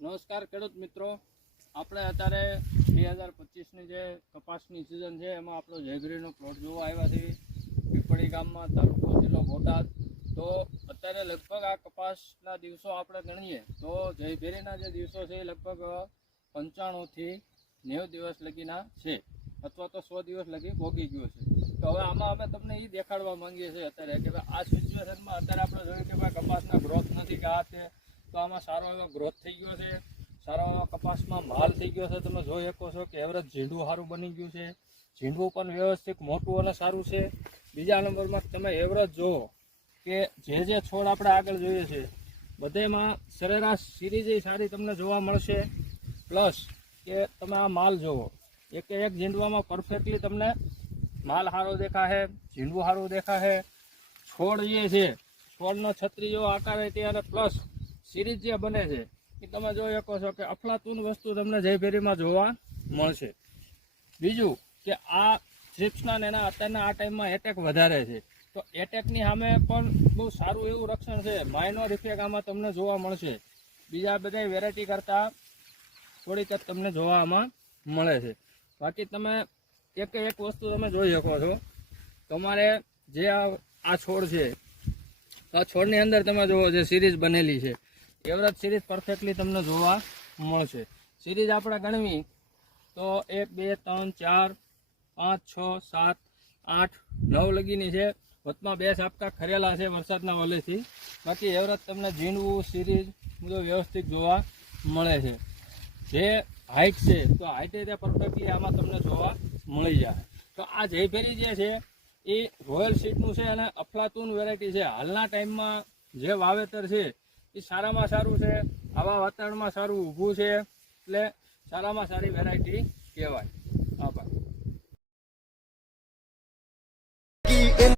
નમસ્કાર ખેડૂત મિત્રો. આપણે અત્યારે બે હજાર પચીસની જે કપાસની સિઝન છે, એમાં આપણો જયગીરીનો પ્લોટ જોવા આવ્યા છીએ પીપળી ગામમાં તાલુકો જિલ્લો બોટાદ. તો અત્યારે લગભગ આ કપાસના દિવસો આપણે ગણીએ, તો જયભેરીના જે દિવસો છે એ લગભગ પંચાણુંથી નેવું દિવસ લગીના છે, અથવા તો સો દિવસ લગી ભોગી ગયો છે. તો હવે આમાં અમે તમને એ દેખાડવા માંગીએ છીએ અત્યારે કે આ સિચ્યુએશનમાં અત્યારે આપણે જોયું કે ભાઈ કપાસના ગ્રોથ નથી, કે આ તો આમાં સારો એવો ગ્રોથ થઈ ગયો છે. સારો એવો કપાસમાં માલ થઈ ગયો છે. તમે જોઈ શકો છો કે એવરેજ ઝીંડું સારું બની ગયું છે. ઝીંડું પણ વ્યવસ્થિત મોટું અને સારું છે. બીજા નંબરમાં તમે એવરેજ જુઓ કે જે જે છોડ આપણે આગળ જોઈએ છે, બધેમાં સરેરાશ સિરીઝ સારી તમને જોવા મળશે. પ્લસ કે તમે આ માલ જુઓ, એક એક ઝીંડવામાં પરફેક્ટલી તમને માલ સારો દેખાશે ઝીંડવું સારું દેખાશે. છોડ જે છે, છોડનો છત્રી જેવો આકાર હોય ત્યારે પ્લસ સિરીઝ જે બને છે, એ તમે જોઈ શકો છો કે અફલાતુન વસ્તુ તમને જયભેરીમાં જોવા મળશે. બીજું કે આ થ્રિપ્સના એના અત્યારના આ ટાઈમમાં એટેક વધારે છે. તો એટેકની સામે પણ બહુ સારું એવું રક્ષણ છે. માઇનોર ઇફેક્ટ આમાં તમને જોવા મળશે. બીજા બધા વેરાયટી કરતાં થોડી તક તમને જોવામાં મળે છે. બાકી તમે એક એક વસ્તુ તમે જોઈ શકો છો. તમારે જે આ છોડ છે આ છોડની અંદર તમે જુઓ જે સિરીઝ બનેલી છે. એવરેજ સિરીઝ પરફેક્ટલી તમને જોવા મળશે. સિરીઝ આપણે ગણવી. તો એક, બે, ત્રણ, ચાર, પાંચ, છ, સાત, આઠ, નવ લગીની છે. વચમાં બે સાપકા ખરેલા છે વરસાદના વલેથી બાકી એવરેજ તમને ઝીણવું સિરીઝ બધું વ્યવસ્થિત જોવા મળે છે. જે હાઇટ છે, તો હાઇટે તે પરફેક્ટલી આમાં તમને જોવા મળી જાય. તો આ જયભેરી જે છે, એ રોયલ સીટનું છે અને અફલાતુન વેરાયટી છે. હાલના ટાઈમમાં જે વાવેતર છે એ સારામાં સારું છે આવા વાતાવરણમાં સારું ઊભું છે એટલે સારામાં સારી વેરાયટી કહેવાય.